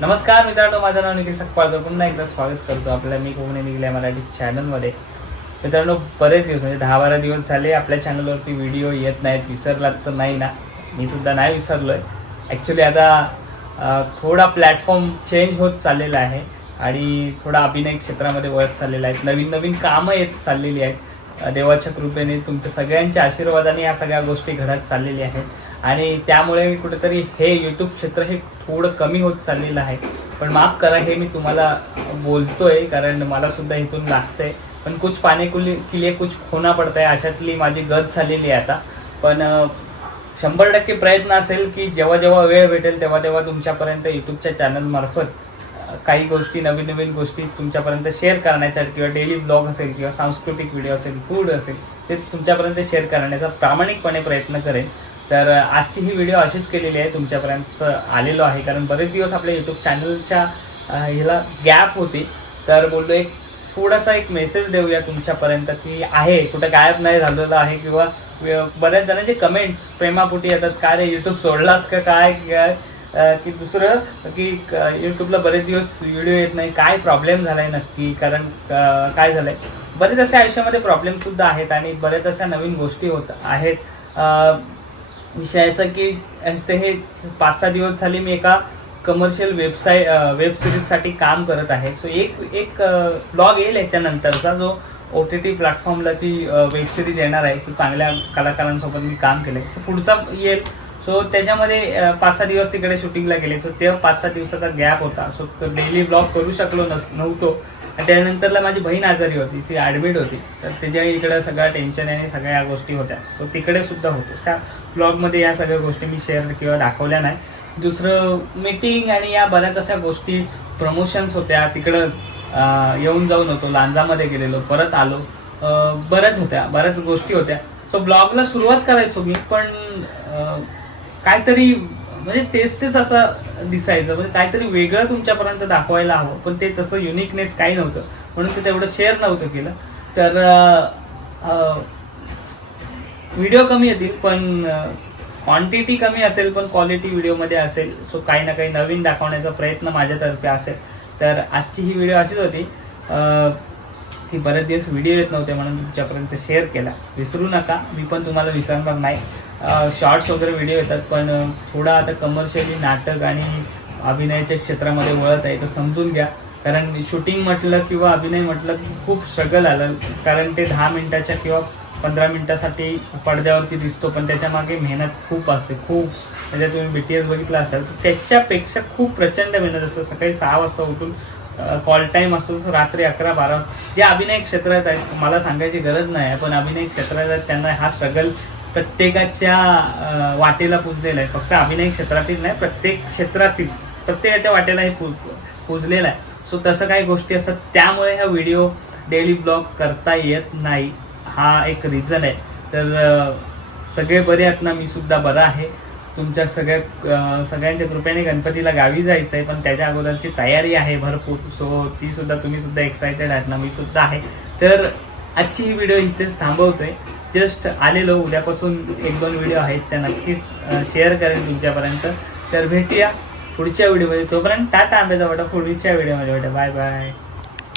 नमस्कार मित्रांनो माझं नाव निखिल सकपाळकर पुन्हा एकदा स्वागत करतो आपल्या मी कोकणी निघल्या मराठी चॅनलमध्ये मित्रांनो बरेच दिवस म्हणजे दहा बारा दिवस झाले आपल्या चॅनलवरती व्हिडिओ येत नाहीत विसरलात तर नाही ना. मी सुद्धा नाही विसरलो आहे ॲक्च्युली आता थोडा प्लॅटफॉर्म चेंज होत चाललेला आहे आणि थोडा अभिनय क्षेत्रामध्ये वळत चाललेला आहे. नवीन नवीन कामं येत चाललेली आहेत. देवाच्या कृपेने तुमच्या सगळ्यांच्या आशीर्वादाने या सगळ्या गोष्टी घडत चाललेल्या आहेत. आणि त्यामुळे कुठेतरी हे यूट्यूब क्षेत्र हे थोडं कमी होत चाललेलं आहे. पण माफ करा हे मी तुम्हाला बोलतोय कारण मला सुद्धा इथून लागतंय. पण कुछ पाने कुली के लिए कुछ खोना आहे अशातली माझी गत झालेली आहे आता. पण शंभर टक्के प्रयत्न असेल की जेव्हा जेव्हा वेळ भेटेल तेव्हा तेव्हा तुमच्यापर्यंत यूट्यूबच्या चॅनलमार्फत काही गोष्टी नवीन नवीन गोष्टी तुमच्यापर्यंत शेअर करण्याचा किंवा डेली ब्लॉग असेल किंवा सांस्कृतिक व्हिडिओ असेल फूड असेल ते तुमच्यापर्यंत शेअर करण्याचा प्रामाणिकपणे प्रयत्न करेन. तर आजची ही व्हिडिओ अशीच केलेली आहे. तुमच्यापर्यंत आलेलो आहे. कारण बरेच दिवस आपल्या यूट्यूब चॅनलच्या ह्याला गॅप होती. तर बोललो एक थोडासा एक मेसेज देऊया तुमच्यापर्यंत की आहे कुठं गायब नाही झालेलं आहे किंवा बऱ्याच जणांचे कमेंट्स प्रेमापोटी येतात. काय रे यूट्यूब सोडलास का? काय की दुसरं की क- यूट्यूबला बरेच दिवस व्हिडिओ येत नाही. काय प्रॉब्लेम झालाय नक्की? कारण काय काय झालंय? बरेच असे आयुष्यामध्ये प्रॉब्लेम सुद्धा आहेत आणि बरेच अशा नवीन गोष्टी होत आहेत. विषय असा की ते हे पाच सहा दिवस झाले मी एका कमर्शियल वेबसाईट वेब सिरीजसाठी काम करत आहे. सो एक एक ब्लॉग येईल याच्यानंतरचा जो ओ टी टी प्लॅटफॉर्मला ती वेब सिरीज येणार आहे. सो चांगल्या कलाकारांसोबत मी काम केलं सो पुढचा येईल. सो त्याच्यामध्ये पाच सहा दिवस तिकडे शूटिंगला गेले. सो तेव्हा पाच सहा दिवसाचा गॅप होता. सो डेली ब्लॉग करू शकलो नस नव्हतो. आणि त्यानंतरला माझी बहीण आजारी होती ती ॲडमिट होती. तर त्याच्या इकडं सगळं टेन्शन आणि सगळ्या या गोष्टी होत्या. सो तिकडे सुद्धा होतो. त्या ब्लॉगमध्ये या सगळ्या गोष्टी मी शेअर किंवा दाखवल्या नाही. दुसरं मीटिंग आणि या बऱ्याच अशा गोष्टी प्रमोशन्स होत्या. तिकडं येऊन जाऊन होतो. लांजामध्ये गेलेलो. परत आलो. बऱ्याच होत्या. बऱ्याच गोष्टी होत्या. सो ब्लॉगला सुरुवात करायचो मी. पण काहीतरी म्हणजे तेच तेच असं दिसायचं. म्हणजे काहीतरी वेगळं तुमच्यापर्यंत दाखवायला हवं. पण ते तसं युनिकनेस काही नव्हतं. म्हणून ते तेवढं शेअर नव्हतं केलं. तर व्हिडिओ कमी येतील पण क्वांटिटी कमी असेल पण क्वालिटी व्हिडिओमध्ये असेल. सो काही ना काही नवीन दाखवण्याचा प्रयत्न माझ्यातर्फे असेल. तर आजची ही व्हिडिओ अशीच होती. ती की बरेच दिवस व्हिडिओ येत नव्हते म्हणून तुमच्यापर्यंत शेअर केला. विसरू नका मी पण तुम्हाला विसरणार नाही. शॉर्ट्स वगैरे व्हिडिओ येतात पण थोडा आता कमर्शियली नाटक आणि अभिनयाच्या क्षेत्रामध्ये वळत आहे तर समजून घ्या. कारण शूटिंग म्हटलं किंवा अभिनय म्हटलं की खूप स्ट्रगल आलं. कारण ते दहा मिनटाच्या किंवा पंधरा मिनटासाठी पडद्यावरती दिसतो पण त्याच्यामागे मेहनत खूप असते. खूप. म्हणजे तुम्ही बी टी एस बघितलं असाल तर त्याच्यापेक्षा खूप प्रचंड मेहनत असते. सकाळी सहा वाजता उठून कॉल टाईम असतो रात्री अकरा बारा वाजता. जे अभिनय क्षेत्रात आहेत मला सांगायची गरज नाही पण अभिनय क्षेत्रात आहेत त्यांना हा स्ट्रगल प्रत्येकाच्या वाटेला पुजलेला आहे. फक्त अभिनय क्षेत्रातील नाही प्रत्येक क्षेत्रातील प्रत्येकाच्या वाटेला हे पु पुजलेलं आहे. सो तसं काही गोष्टी असतात त्यामुळे हा व्हिडिओ डेली ब्लॉग करता येत नाही. हा एक रिझन आहे. तर सगळे बरे आहेत ना? मी सुद्धा बरा आहे. तुमच्या सगळ्या सगळ्यांच्या कृपेने गणपतीला गावी जायचं आहे पण त्याच्या अगोदरची तयारी आहे भरपूर. सो ती सुद्धा तुम्ही सुद्धा एक्सायटेड आहात ना मी सुद्धा आहे. तर आजची ही व्हिडिओ इथेच थांबवतोय. जस्ट आलेलो उद्यापासून एक दोन व्हिडिओ आहेत त्या नक्कीच शेअर करेन तुमच्यापर्यंत. तर भेटूया पुढच्या व्हिडिओमध्ये तोपर्यंत टाटा आंब्याचा वाटा पुढच्या व्हिडिओमध्ये वाटा बाय बाय.